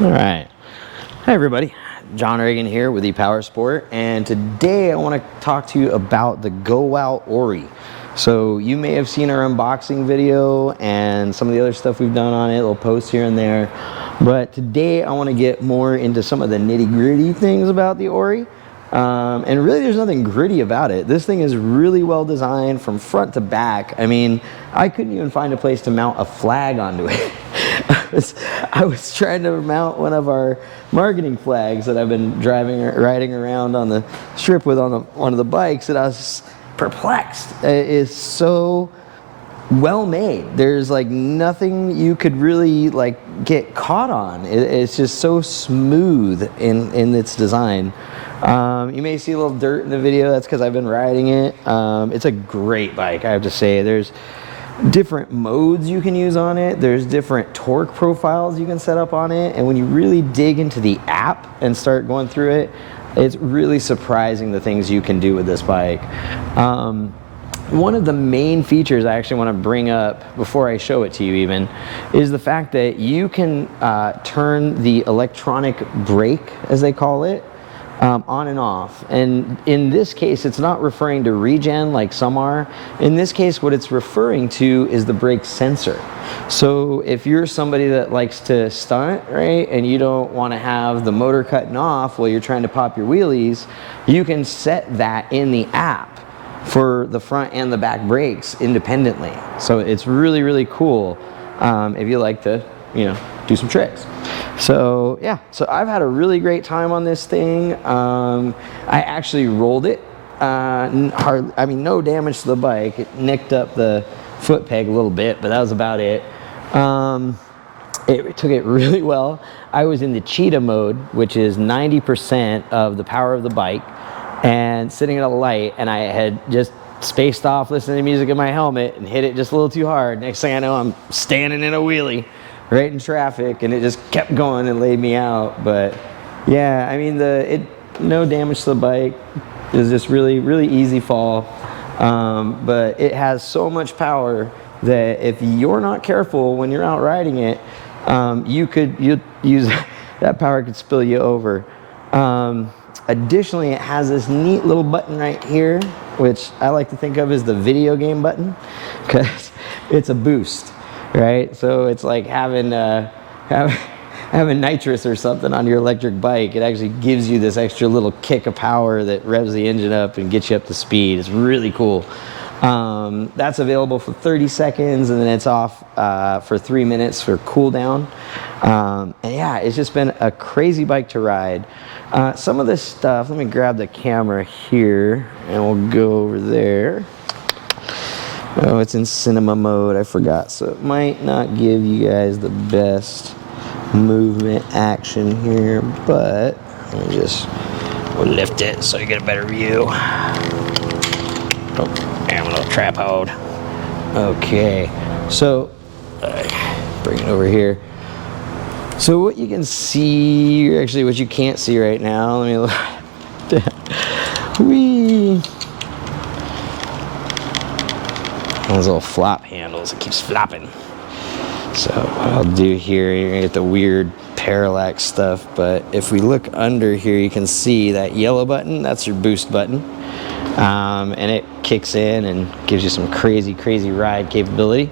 All right. Hi, everybody. John Reagan here with E-powersport, and today I want to talk to you about the Gowow Ori. So you may have seen our unboxing video and some of the other stuff we've done on it, little posts here and there. But today I want to get more into some of the nitty-gritty things about the Ori. And really there's nothing gritty about it. This thing is really well designed from front to back. I mean, I couldn't even find a place to mount a flag onto it. I was trying to mount one of our marketing flags that I've been riding around on the strip with on one of the bikes, and I was just perplexed. It is so well made. There's like nothing you could really like get caught on. It's just so smooth in its design. You may see a little dirt in the video. That's because I've been riding it. It's a great bike, I have to say. There's different modes you can use on it. There's different torque profiles you can set up on it. And when you really dig into the app and start going through it, it's really surprising the things you can do with this bike. One of the main features I actually want to bring up before I show it to you even is the fact that you can turn the electronic brake, as they call it, on and off. And in this case, it's not referring to regen like some are. In this case, what it's referring to is the brake sensor. So if you're somebody that likes to stunt, right, and you don't want to have the motor cutting off while you're trying to pop your wheelies, you can set that in the app for the front and the back brakes independently. So it's really, really cool if you like to, you know, do some tricks. So yeah, so I've had a really great time on this thing. I actually rolled it. I mean, no damage to the bike. It nicked up the foot peg a little bit, but that was about it. It took it really well. I was in the cheetah mode, which is 90% of the power of the bike, and sitting at a light, and I had just spaced off listening to music in my helmet and hit it just a little too hard. Next thing I know, I'm standing in a wheelie right in traffic, and it just kept going and laid me out. But yeah, I mean, no damage to the bike. It was just really, really easy fall. But it has so much power that if you're not careful when you're out riding it, you'd use that power could spill you over. Additionally, it has this neat little button right here, which I like to think of as the video game button, because it's a boost, right? So it's like having nitrous or something on your electric bike. It actually gives you this extra little kick of power that revs the engine up and gets you up to speed. It's really cool. That's available for 30 seconds, and then it's off for 3 minutes for cool down. And yeah, it's just been a crazy bike to ride. Some of this stuff, let me grab the camera here and we'll go over there. Oh, it's in cinema mode, I forgot, so it might not give you guys the best movement action here, but let me we'll lift it so you get a better view. Oh, damn, a little trap hold. Okay, so bring it over here. So what you can see, actually what you can't see right now, let me look. Whee! Those little flop handles, it keeps flopping. So what I'll do here, you're gonna get the weird parallax stuff, but if we look under here, you can see that yellow button, that's your boost button. And it kicks in and gives you some crazy, crazy ride capability.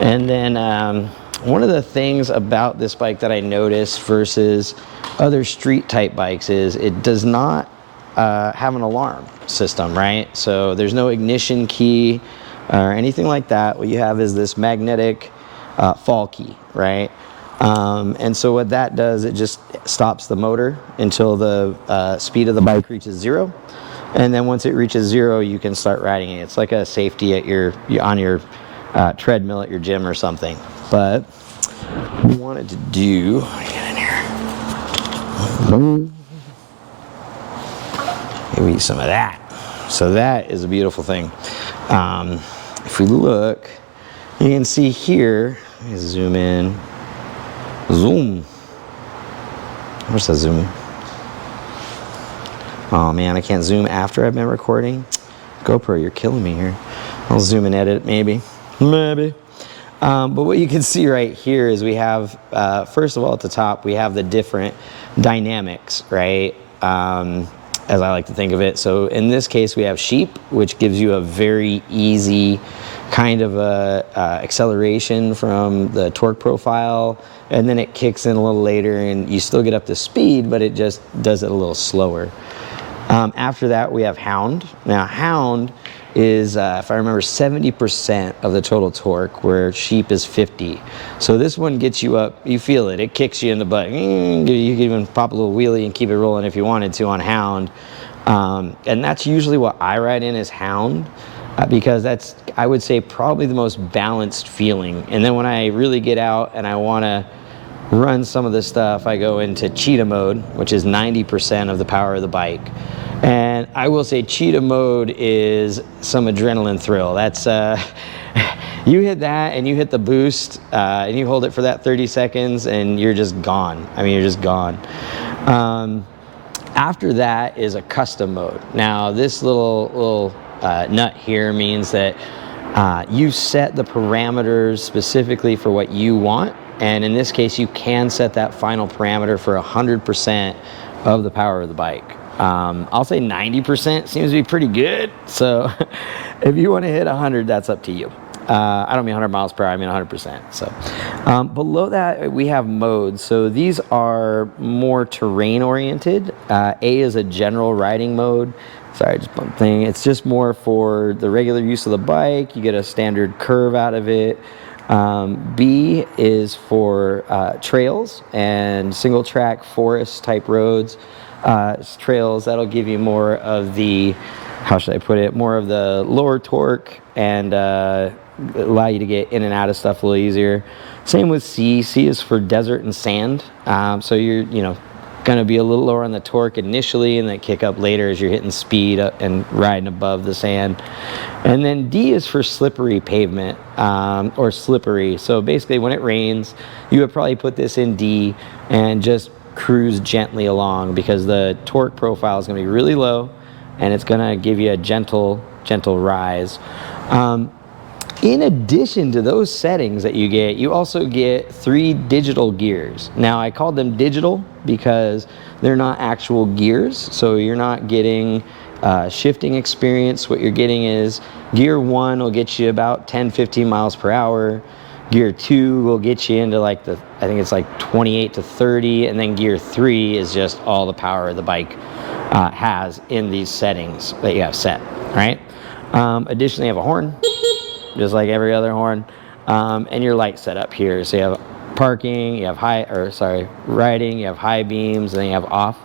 And then one of the things about this bike that I noticed versus other street type bikes is it does not have an alarm system, right? So there's no ignition key or anything like that. What you have is this magnetic fall key, right? And so what that does, it just stops the motor until the speed of the bike reaches 0. And then once it reaches 0, you can start riding it. It's like a safety at on your treadmill at your gym or something. But we wanted to do, get in here, maybe some of that. So that is a beautiful thing. If we look, you can see here, let me zoom in, zoom. Where's that zoom? Oh man, I can't zoom after I've been recording. GoPro, you're killing me here. I'll zoom and edit maybe. But what you can see right here is we have, first of all, at the top, we have the different dynamics, right? As I like to think of it. So in this case, we have sheep, which gives you a very easy kind of acceleration from the torque profile, and then it kicks in a little later, and you still get up to speed, but it just does it a little slower. After that, we have Hound. Now, Hound is, if I remember, 70% of the total torque, where Sheep is 50. So this one gets you up, you feel it, it kicks you in the butt. You can even pop a little wheelie and keep it rolling if you wanted to on Hound. And that's usually what I ride in, is Hound, because that's, I would say, probably the most balanced feeling. And then when I really get out and I want to run some of this stuff, I go into cheetah mode, which is 90% of the power of the bike. And I will say cheetah mode is some adrenaline thrill. That's you hit that and you hit the boost and you hold it for that 30 seconds and you're just gone. I mean, you're just gone. After that is a custom mode. Now this little nut here means that you set the parameters specifically for what you want. And in this case, you can set that final parameter for 100% of the power of the bike. I'll say 90% seems to be pretty good. So if you want to hit 100, that's up to you. I don't mean 100 miles per hour, I mean 100%. So below that, we have modes. So these are more terrain oriented. A is a general riding mode. Sorry, I just bumped thing. It's just more for the regular use of the bike. You get a standard curve out of it. B is for trails and single track forest type roads. Trails, that'll give you more of the, how should I put it, more of the lower torque and allow you to get in and out of stuff a little easier. Same with C. C is for desert and sand. So you're, going to be a little lower on the torque initially and then kick up later as you're hitting speed and riding above the sand. And then D is for slippery pavement, or slippery. So basically when it rains, you would probably put this in D and just cruise gently along, because the torque profile is going to be really low and it's going to give you a gentle rise. In addition to those settings that you get, you also get 3 digital gears. Now, I called them digital because they're not actual gears, so you're not getting shifting experience. What you're getting is gear 1 will get you about 10-15 miles per hour. Gear 2 will get you into like I think it's like 28 to 30, and then gear 3 is just all the power the bike has in these settings that you have set, right? Additionally, you have a horn, just like every other horn, and your light setup here. So you have parking, you have riding, you have high beams, and then you have off.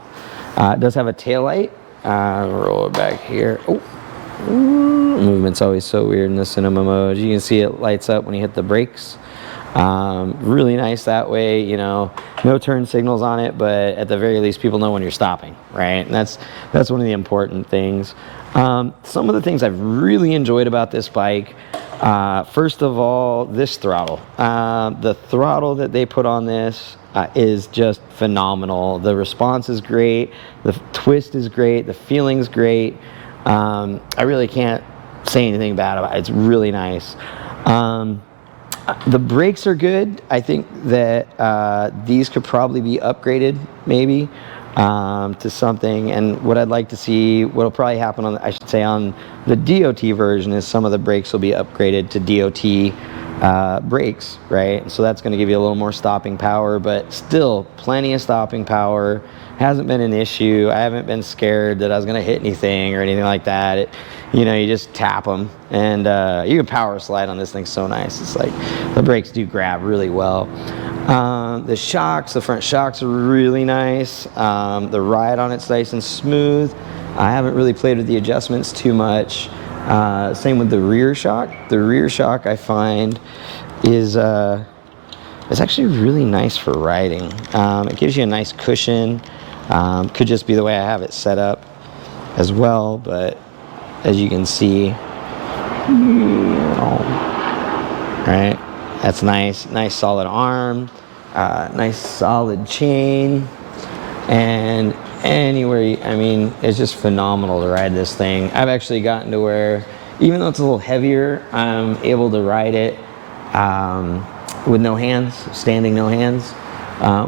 It does have a tail light. Roll it back here. Oh. Movement's always so weird in the cinema mode. You can see it lights up when you hit the brakes. Really nice that way, no turn signals on it, but at the very least people know when you're stopping, right? And that's one of the important things. Some of the things I've really enjoyed about this bike, first of all, this throttle. The throttle that they put on this is just phenomenal. The response is great, the twist is great, the feeling's great. I really can't say anything bad about it. It's really nice. The brakes are good. I think that these could probably be upgraded maybe to something. And what I'd like to see, what'll probably happen on, I should say, on the DOT version, is some of the brakes will be upgraded to DOT brakes, right? So that's going to give you a little more stopping power, but still plenty of stopping power. Hasn't been an issue. I haven't been scared that I was going to hit anything or anything like that. You just tap them, and you can power slide on this thing so nice. It's like the brakes do grab really well. The shocks, the front shocks are really nice. The ride on it's nice and smooth. I haven't really played with the adjustments too much. Same with the rear shock. The rear shock, I find, is it's actually really nice for riding. It gives you a nice cushion. Could just be the way I have it set up as well, but as you can see, right, that's nice solid arm, nice solid chain, and anywhere, I mean, it's just phenomenal to ride this thing. I've actually gotten to where, even though it's a little heavier, I'm able to ride it with no hands, standing no hands,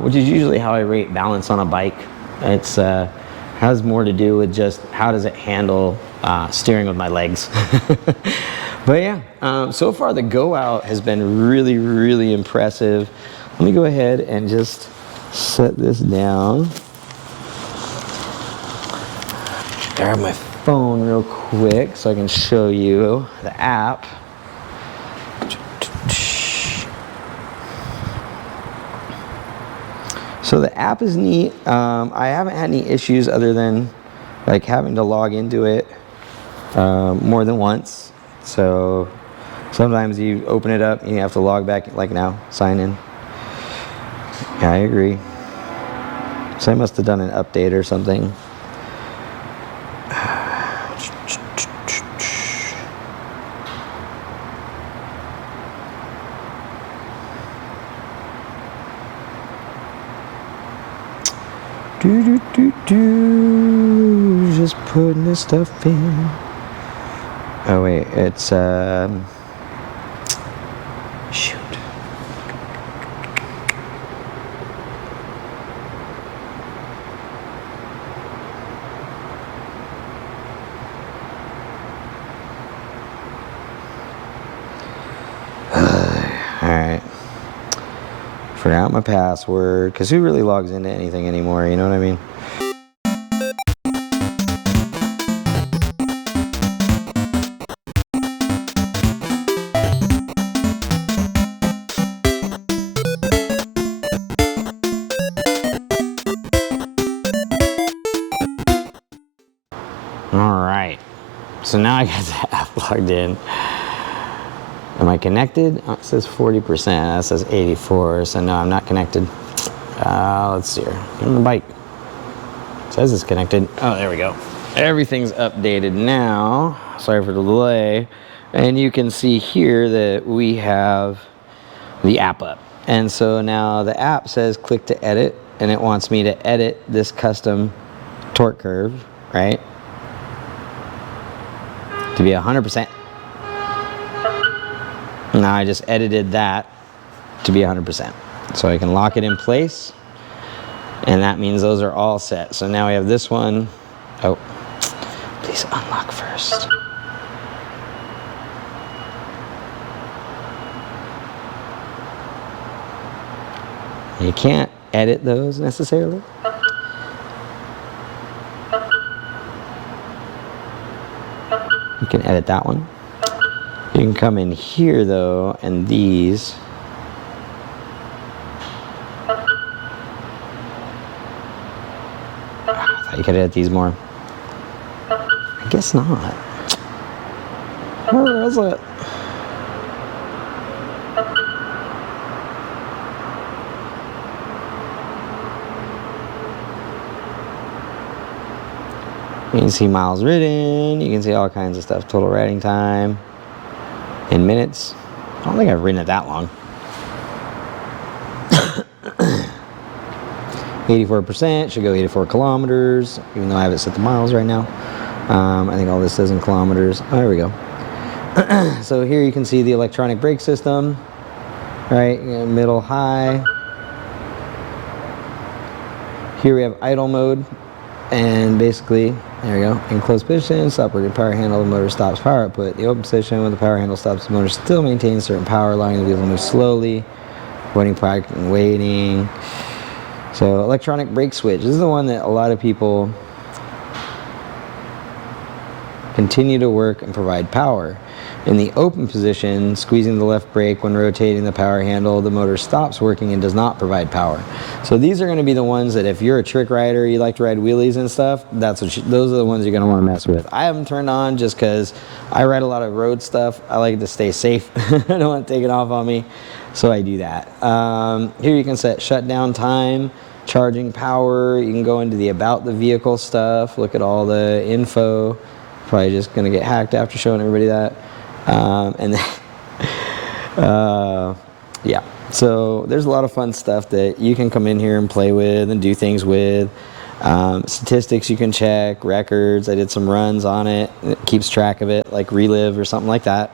which is usually how I rate balance on a bike. It's has more to do with just how does it handle steering with my legs. But yeah, so far the Gowow has been really, really impressive. Let me go ahead and just set this down. Grab my phone real quick so I can show you the app. So the app is neat. I haven't had any issues other than like having to log into it more than once. So sometimes you open it up and you have to log back, like now, sign in. Yeah, I agree. So I must have done an update or something. Just putting this stuff in. Oh wait, it's shoot. All right. Forgot my password, because who really logs into anything anymore, you know what I mean? All right, so now I got the app logged in. Am I connected? Oh, it says 40%, that says 84, so no, I'm not connected. Let's see here, get on the bike. It says it's connected. Oh, there we go. Everything's updated now. Sorry for the delay. And you can see here that we have the app up. And so now the app says click to edit, and it wants me to edit this custom torque curve, right? To be 100%. Now I just edited that to be 100%. So I can lock it in place, and that means those are all set. So now we have this one. Oh, please unlock first. You can't edit those necessarily. You can edit that one. You can come in here though, and these. I thought you could edit these more. I guess not. Where is it? You can see miles ridden, you can see all kinds of stuff, total riding time, in minutes. I don't think I've ridden it that long. 84%, should go 84 kilometers, even though I have it set to miles right now. I think all this says in kilometers. Oh, there we go. So here you can see the electronic brake system, right, middle, high. Here we have idle mode. And basically, there we go, in closed position, stop working power handle, the motor stops power output. The open position, when the power handle stops, the motor still maintains certain power, allowing the wheel to move slowly, avoiding park and waiting. So electronic brake switch, this is the one that a lot of people continue to work and provide power. In the open position, squeezing the left brake when rotating the power handle, the motor stops working and does not provide power. So these are going to be the ones that if you're a trick rider, you like to ride wheelies and stuff, those are the ones you're going to want to mess with. I have them turned on just because I ride a lot of road stuff. I like to stay safe. I don't want to take it off on me, so I do that. Here you can set shutdown time, charging power. You can go into the about the vehicle stuff, look at all the info. Probably just going to get hacked after showing everybody that. And then, yeah, so there's a lot of fun stuff that you can come in here and play with and do things with. Statistics you can check, records. I did some runs on it. It keeps track of it, like Relive or something like that.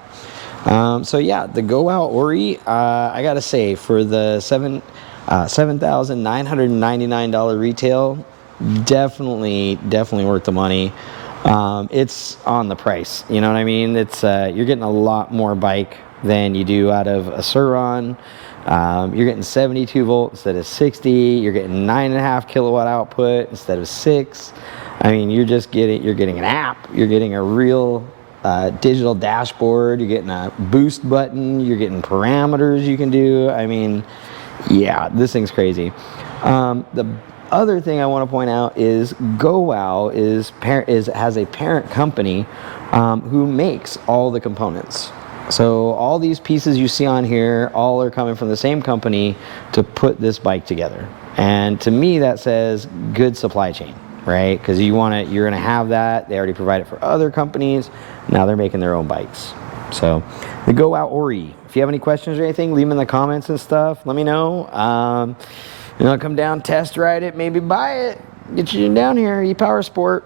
So yeah, the Gowow Ori, I gotta say, for the $7,999 retail, definitely worth the money. It's on the price, you know what I mean? It's you're getting a lot more bike than you do out of a Suron. You're getting 72 volt instead of 60. You're getting 9.5 kilowatt output instead of 6. I mean, you're getting an app. You're getting a real digital dashboard. You're getting a boost button. You're getting parameters you can do. I mean, yeah, this thing's crazy. The other thing I want to point out is Gowow has a parent company who makes all the components. So all these pieces you see on here, all are coming from the same company to put this bike together. And to me, that says good supply chain, right? Because you're gonna have that. They already provide it for other companies. Now they're making their own bikes. So the Gowow Ori. If you have any questions or anything, leave them in the comments and stuff. Let me know. Come down, test ride it, maybe buy it. Get you down here, E-powersport.